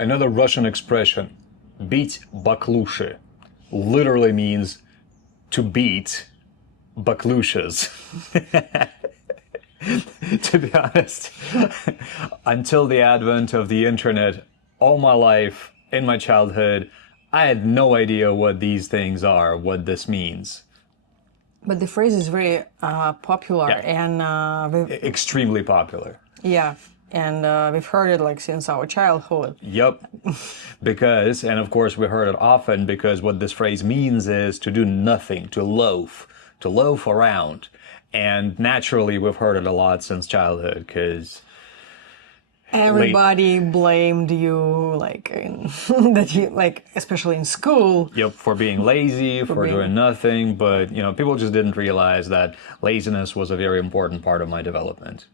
Another Russian expression, bить баклуши, literally means to beat baklushas. To be honest, until the advent of the internet, all my life, in my childhood, I had no idea what these things are, what this means. But the phrase is very popular, Yeah. and Extremely popular. yeah, and we've heard it like since our childhood. Yep. Because, and of course we heard it often, because what this phrase means is to do nothing, to loaf around. And naturally we've heard it a lot since childhood, because Everybody blamed you, like that you like, especially in school. yep, for being lazy, for doing nothing, but people just didn't realize that laziness was a very important part of my development.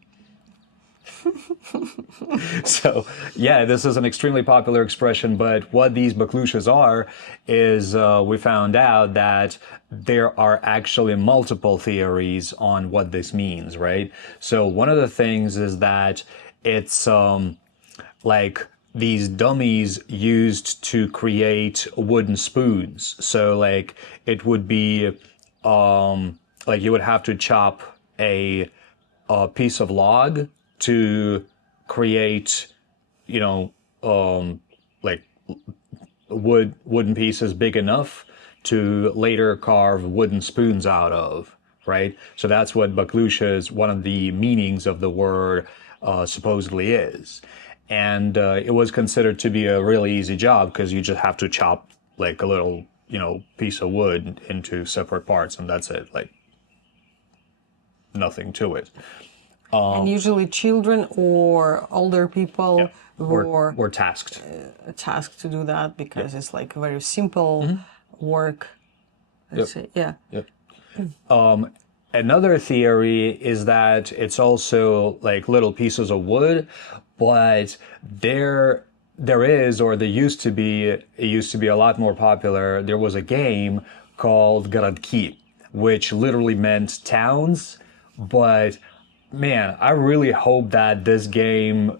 So, yeah, this is an extremely popular expression, but what these baklushas are is we found out that there are actually multiple theories on what this means, right? So one of the things is that it's like these dummies used to create wooden spoons. So like it would be like you would have to chop a piece of log to create, like wooden pieces big enough to later carve wooden spoons out of, right? So that's what baklusha is, one of the meanings of the word supposedly is. And it was considered to be a really easy job because you just have to chop like a little, piece of wood into separate parts, and that's it, like nothing to it. And usually children or older people were tasked. Tasked to do that because it's like very simple work. Let's say, yeah. Yep. Another theory is that it's also like little pieces of wood, but there is, or there used to be, it used to be a lot more popular. There was a game called городки, which literally meant towns, but man, I really hope that this game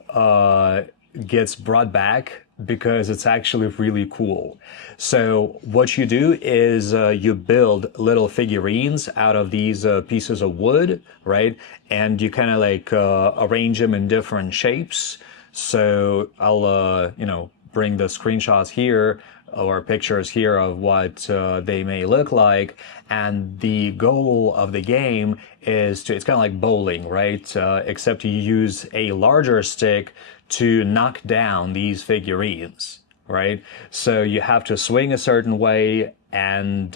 gets brought back because it's actually really cool. So what you do is you build little figurines out of these pieces of wood, right? And you kind of like arrange them in different shapes. So I'll, bring the screenshots here or pictures here of what they may look like. And the goal of the game is to, it's kind of like bowling, right? Except you use a larger stick to knock down these figurines, right? So you have to swing a certain way and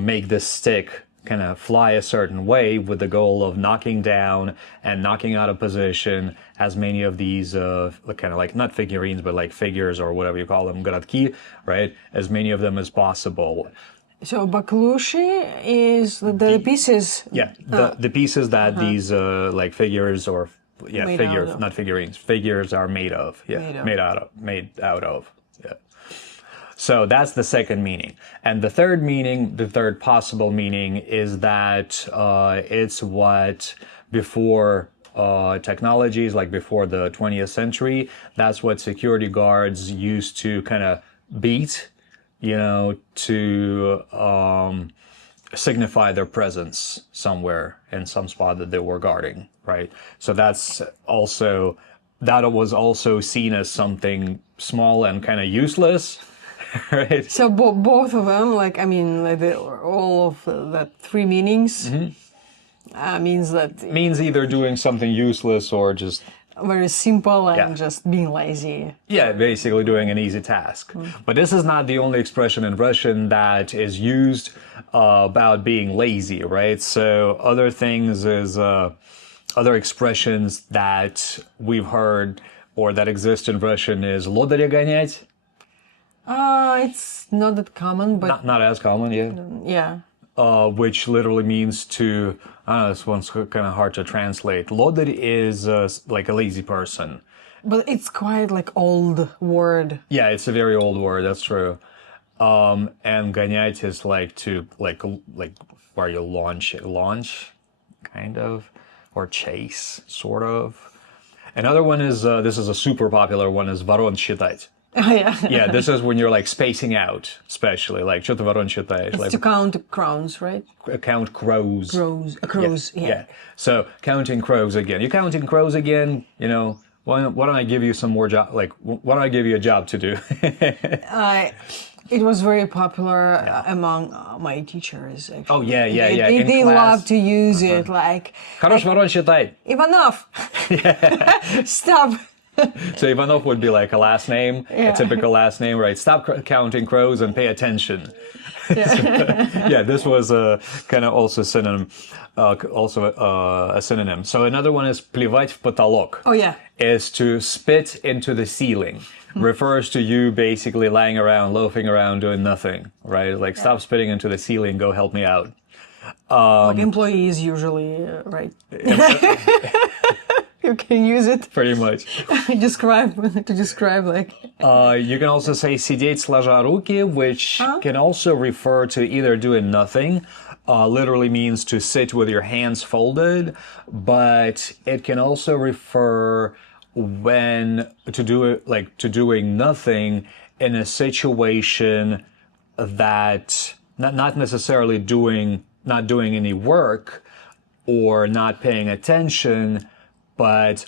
make this stick kind of fly a certain way with the goal of knocking down and knocking out of position as many of these kind of like, not figurines, but like figures or whatever you call them, городки, right? As many of them as possible. So baklushi is the pieces. Yeah, the pieces that these like figures or not figurines, figures are made of. Yeah, made out of. Yeah. So that's the second meaning. And the third meaning, the third possible meaning is that it's what before technologies, like before the 20th century, that's what security guards used to kind of beat, to signify their presence somewhere in some spot that they were guarding, right? So that was also seen as something small and kind of useless. Right. So both of them, like all of that three meanings, means either doing something useless or just very simple and just being lazy. Yeah, basically doing an easy task. But this is not the only expression in Russian that is used about being lazy, right? So other things is other expressions that we've heard or that exist in Russian is лодыря гонять. It's not that common, but not as common, yeah. Yeah. Which literally means to, I don't know, this one's kind of hard to translate. Лодырь is like a lazy person. But it's quite like old word. Yeah, it's a very old word, that's true. And гонять is like to, like where you launch, kind of, or chase, sort of. Another one is, this is a super popular one, is ворон считать. Oh, yeah. Yeah, this is when you're like spacing out, especially. Like, что ты ворон считаешь? It's Like, to count crowns, right? count crows. Crows, yeah. Yeah. So, counting crows again. You're counting crows again, you know, why don't I give you some more job, like, why don't I give you a job to do? It was very popular among my teachers, actually. Oh, yeah. They, In they class. love to use it, like, Хорош ворон считать. Ivanov, stop. So Ivanov would be like a last name, a typical last name, right? Stop counting crows and pay attention. Yeah, this was a kind of also synonym, a synonym. So another one is плевать в потолок. Oh, yeah. Is to spit into the ceiling. Refers to you basically lying around, loafing around, doing nothing, right? Like, stop spitting into the ceiling, go help me out. Like employees usually, right? You can use it Pretty much. to describe like. You can also say сидеть сложа руки, which can also refer to either doing nothing, literally means to sit with your hands folded, but it can also refer when to do it, like to doing nothing in a situation that not necessarily not doing any work or not paying attention, but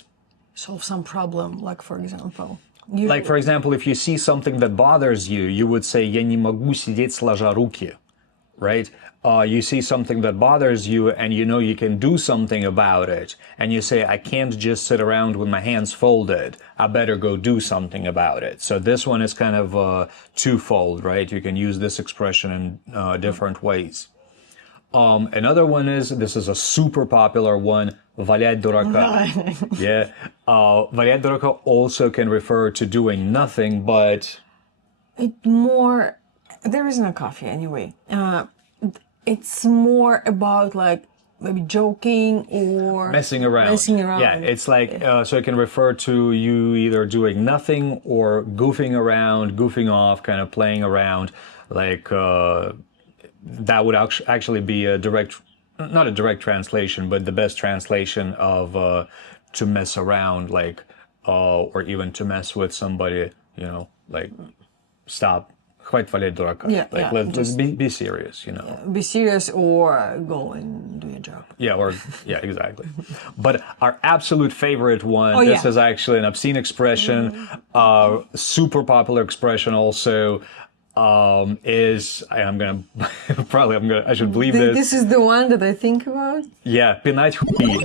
Solve some problem, like for example. like, for example, if you see something that bothers you, you would say «Я не могу сидеть сложа руки», right? You see something that bothers you and you know you can do something about it. And you say, I can't just sit around with my hands folded. I better go do something about it. So this one is kind of twofold, right? You can use this expression in different ways. Another one is, this is a super popular one, валять дурака. Yeah. Валять дурака also can refer to doing nothing, but... There is no coffee anyway. It's more about like maybe joking or messing around. Yeah, it's like, so it can refer to you either doing nothing or goofing around, goofing off, kind of playing around. Like, that would actually be a direct, not a direct translation, but the best translation of to mess around, like, or even to mess with somebody, you know, like, stop. Хватит валять дурака. Yeah, like, let's be serious, you know. Be serious or go and do your job. Yeah, exactly. But our absolute favorite one, this is actually an obscene expression, super popular expression also, is, I should believe this. This is the one that I think about? Yeah, пинать хуи.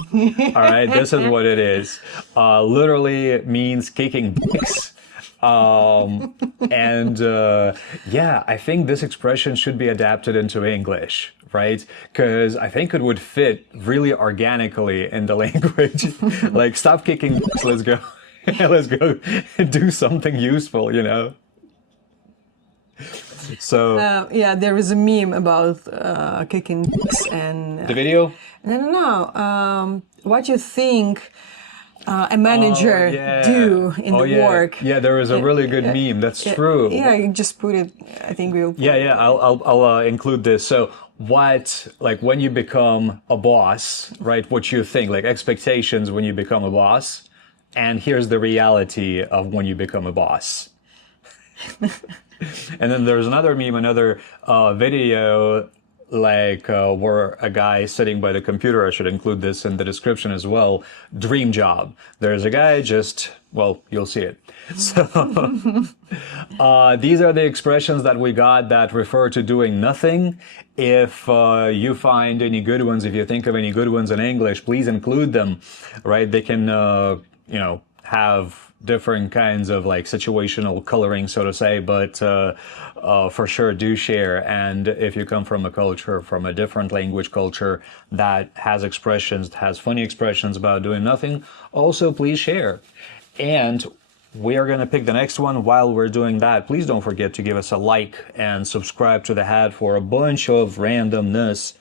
All right, this is what it is. Literally means kicking dicks. Yeah, I think this expression should be adapted into English, right? Because I think it would fit really organically in the language. Like, stop kicking dicks, let's go. Let's go do something useful, you know? So... yeah, there is a meme about kicking dicks and... the video? No. What you think... a manager do in the work. Yeah, there is a really good meme. That's true. Yeah, you just put it. I think we'll. Yeah. I'll include this. So, like when you become a boss, right? What you think, like expectations when you become a boss, and here's the reality of when you become a boss. And then there's another meme, another video. Like where a guy sitting by the computer, I should include this in the description as well, dream job. There's a guy you'll see it. So these are the expressions that we got that refer to doing nothing. If you find any good ones, if you think of any good ones in English, please include them, right? They can, have different kinds of like situational coloring, so to say, but for sure do share. And if you come from a culture, from a different language culture that has expressions, has funny expressions about doing nothing, also please share. And we are going to pick the next one. While we're doing that, please don't forget to give us a like and subscribe to the Hat for a bunch of randomness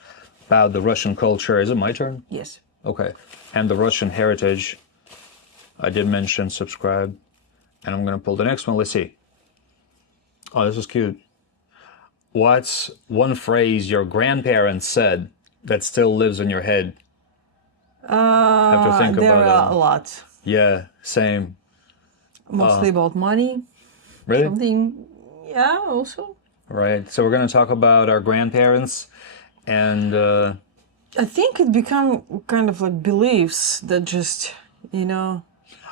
about the Russian culture. Is it my turn? Yes. Okay. And the Russian heritage. I did mention subscribe, and I'm going to pull the next one. Let's see. Oh, this is cute. What's one phrase your grandparents said that still lives in your head? Have to think there about are a lot. Yeah, same. Mostly about money. Really? Something, yeah, also. Right. So we're going to talk about our grandparents and I think it become kind of like beliefs that just,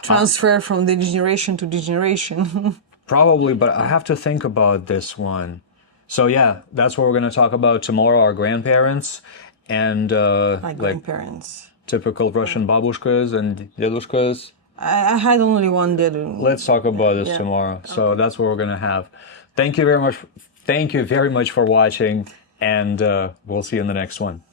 transfer from the generation to the generation. probably, but I have to think about this one. So yeah, that's what we're going to talk about tomorrow, our grandparents and My like grandparents. typical Russian babushkas and dedushkas. I had only one dad. Let's talk about this Yeah. tomorrow. So that's what we're going to have. Thank you very much. Thank you very much for watching and we'll see you in the next one.